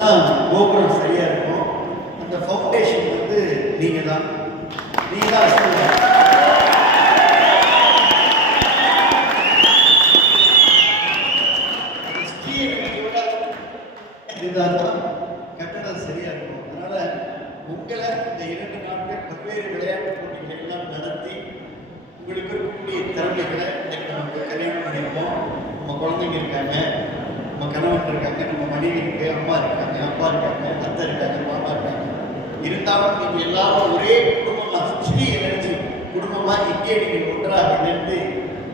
கோபுரம் சரியா இருக்கும். அந்த ஃபவுண்டேஷன் வந்து நீங்க தான் இதுதான் கட்டணம் சரியா இருக்கும். அதனால உங்களை இந்த 2 நாட்கள் பல்வேறு விளையாட்டு போட்டிகளை எல்லாம் நடத்தி உங்களுக்கு இருக்கக்கூடிய திறமைகளை நம்ம கல்யாணம் பண்ணியிருக்கோம். நம்ம குழந்தைங்க இருக்காங்க, நம்ம கணவன் இருக்காங்க, நம்ம மனைவி இருக்கு, அம்மா இருக்காங்க, அப்பா இருக்காங்க, அத்தை இருக்காங்க, மாமா இருக்காங்க. இருந்தாலும் நீங்க எல்லாரும் ஒரே குடும்பமா ஸ்ரீ எனர்ஜி குடும்பமா இங்கே நீங்க ஒன்றாக இணைந்து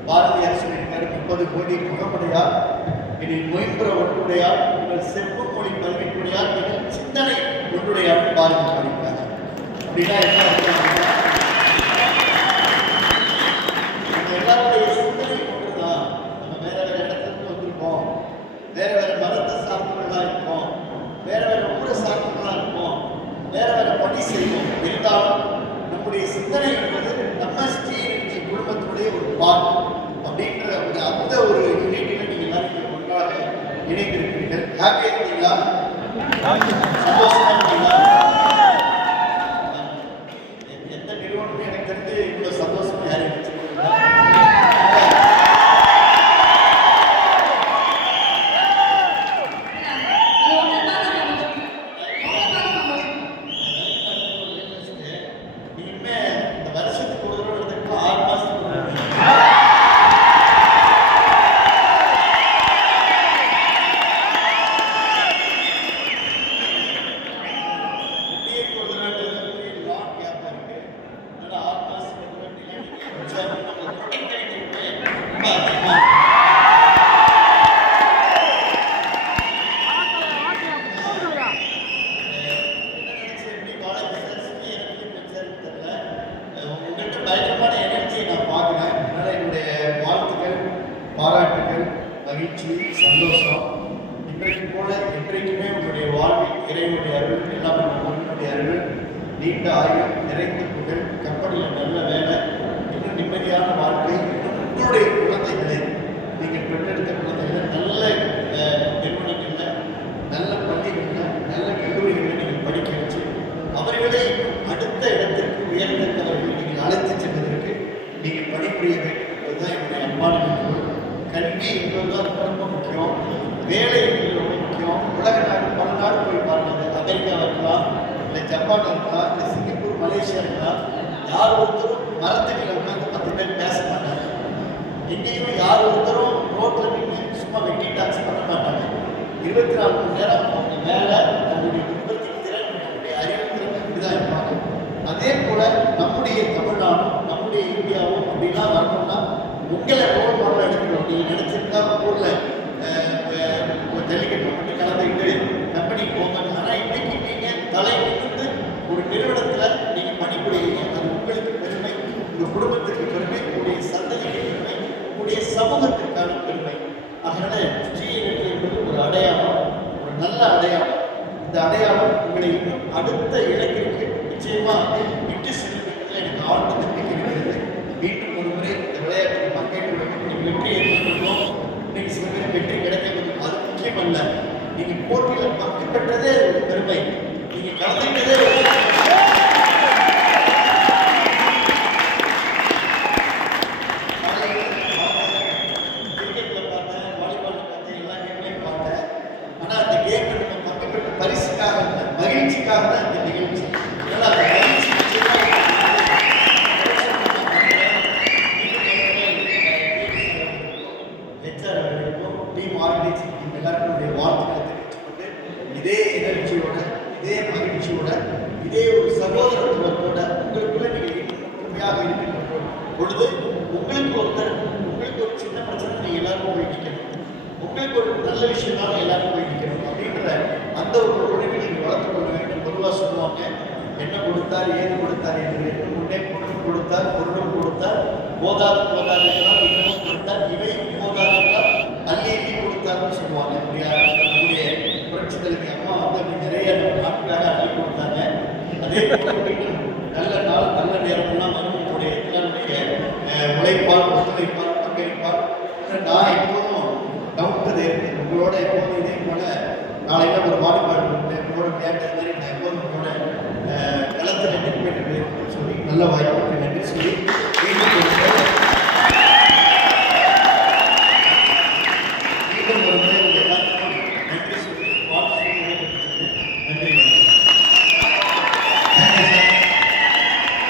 பாரதியார் சொல்லியிருக்காரு 30 கோடி முகமுடையார் எனில் மொயம்புற ஒன்றுடையார் உங்கள் செப்பு மொழி கல்விக்குடையார் எனில் சிந்தனை ஒன்றுடையார் பாரதி பாடிப்பாங்க. அப்படின்னா என்ன எல்லாருடைய சிந்தனை ஒன்றுதான். நம்ம வேற வேற இடத்துல வந்திருக்கோம், வேற வேற மதத்தை சார்ந்தவர்களாக இருப்போம், வேற வேற ஊரை சார்ந்தவர்களாக இருப்போம், வேற வேற பணி செய்வோம். இருந்தாலும் நம்முடைய சிந்தனை என்பது நம்ம ஸ்ரீ எனர்ஜி குடும்பத்தினுடைய ஒரு பாட் அப்படின்ற அந்த ஒரு யூனிட்டில் நீங்கள் எல்லாரும் ஒன்றாக இணைந்திருக்கிறீர்கள். ஹாப்பியா இருக்கீங்களா? சந்தோஷமா இருக்கீங்களா? எந்த நிறுவனமும் எனக்கு தெரிஞ்சு இவ்வளவு சந்தோஷமா யாரையும் பாராட்டுகள், மகிழ்ச்சி, சந்தோஷம். இன்றைக்கு போல என்றைக்குமே உங்களுடைய வாழ்வில் இறைவனுடைய அருள், எல்லாம் உங்களுடைய அருள், நீண்ட ஆயுள், நிறைந்த புகழ், கம்பெனியில் நல்ல வேலை, இன்னும் நிம்மதியான வாழ்க்கை, உங்களுடைய குழந்தைகளை நீங்கள் பெற்றெடுத்த குழந்தைகளை நல்ல நிறுவனங்களில், நல்ல பள்ளிகளில், நல்ல கல்லூரிகளில் நீங்கள் படிக்க வச்சு அவர்களே அடுத்த இடத்திற்கு உயர்ந்தவர்கள் நீங்கள் அழைத்து செல்வதற்கு நீங்கள் பணிபுரிய வேண்டும் என்பதுதான் என்னுடைய அன்பான வேண்டுகோள். கல்வி என்பதுதான் ரொம்ப முக்கியம், வேலை என்பது ரொம்ப முக்கியம். உலக நாடு பல நாடு போய் பாருங்க, அமெரிக்கா இருக்கலாம், இல்லை ஜப்பான் இருக்கலாம், இல்லை சிங்கப்பூர், மலேசியா இருக்கலாம். யார் ஒருத்தரும் மரத்துக்களை உட்காந்து 10 பேர் பேச மாட்டாங்க. எங்கேயும் யார் ஒருத்தரும் ரோட்டில் நின்று சும்மா வெட்டி டாக்ஸ் பண்ண மாட்டாங்க. 24 மணி நேரம் அவங்க வேலை, அவங்களுடைய உற்பத்தி திறன், நம்முடைய அறிவுத்திறன் இப்படிதான் இருப்பாங்க. அதே போல நம்முடைய தமிழ்நாடும் நம்முடைய இந்தியாவும் அப்படிலாம் வரணும்னா உங்களை ரோல் மாடல் எடுக்கணும். நீங்கள் நினைச்சிருந்தா ஊரில் ஜல்லிக்கட்டு மட்டும் கலந்துக்கிட்டு கம்பெனிக்கு போங்க. ஆனால் இன்னைக்கு நீங்கள் தலை நிமிர்ந்து ஒரு நிறுவனத்தில் நீங்கள் பணிபுரியுங்க. அது உங்களுக்கு பெருமை, உங்கள் குடும்பத்திற்கு பெருமை, உங்களுடைய சந்ததிக்கு பெருமை, உங்களுடைய சமூகத்திற்கான பெருமை. அதனால ஸ்ரீ எனர்ஜி என்பது ஒரு அடையாளம், ஒரு நல்ல அடையாளம். இந்த அடையாளம் உங்களை இன்னும் அடுத்த இலக்கிற்கு நிச்சயமாக விட்டு செல்லும் என்பதில் எனக்கு ஆழ்ந்த நம்பிக்கை இருக்கிறது. மீண்டும் ஒரு முறை இந்த விளையாட்டில் பங்கேற்று நீங்கள் வெற்றி ஏற்பட்டிருக்கோம். இன்னைக்கு சில பேர் வெற்றி கிடைக்கிறது அது முக்கியம் அல்ல. நீங்கள் போட்டியில் பங்கு பெற்றதே ஒரு பெருமை, நீங்கள் கலந்துக்கிட்டதே ஒரு கிரிக்கெட்டில் பார்த்தேன், வாலிபாலில் பார்த்தேன், எல்லா கேம்லையும் பார்த்தேன். ஆனால் அந்த கேமில் நம்ம பங்கு பெற்ற பரிசுக்காக இல்லை, மகிழ்ச்சிக்காக தான் இந்த நிகழ்ச்சி. அதனால் அந்த மகிழ்ச்சி டீம் ஆர்கனைசிங் டீம் எல்லாருடைய வாழ்த்துக்களை தெரிவித்துக்கொண்டு இதே எனர்ஜியோட, இதே மகிழ்ச்சியோட, இதே ஒரு சகோதரத்துவத்தோட உங்களுக்குள்ள நீங்கள் இன்னும் உண்மையாக இருக்கின்ற பொழுது உங்களுக்கு ஒரு சின்ன பிரச்சனை நீங்கள் எல்லாரும் போய் நிற்கணும், உங்களுக்கு ஒரு நல்ல விஷயம்னாலும் எல்லாரும் போய் நிற்கணும் அப்படின்ற அந்த ஒரு உணர்வை நீங்கள் வளர்த்து கொள்ள வேண்டும். பொதுவாக சொல்லுவாங்க, என்ன கொடுத்தார், ஏது கொடுத்தார் என்று. இன்னும் முன்னே பொருளும் கொடுத்தார், பொருளும் கொடுத்தார், போதாது என்றால் இன்னமும் கொடுத்தார், இவையும் போதாது என்றால் அள்ளி கொடுத்தாருன்னு சொல்லுவாங்க. நம்முடைய புரட்சி தலைவி அம்மா வந்து அப்படி நிறைய நாட்டுக்காக அள்ளி கொடுத்தாங்க. அதே போல நல்ல நாள் நல்ல நேரம்லாம் வந்து உங்களுடைய எல்லாருடைய உழைப்பால், ஒத்துழைப்பால், பங்களிப்பால் நான் எப்போதும் டவுன் டு தேர் உங்களோட எப்போதும் இதே போல நாளைக்கு ஒரு வாலிபால் சொல்லி நல்ல வாய்ப்புக்கு நன்றி சொல்லி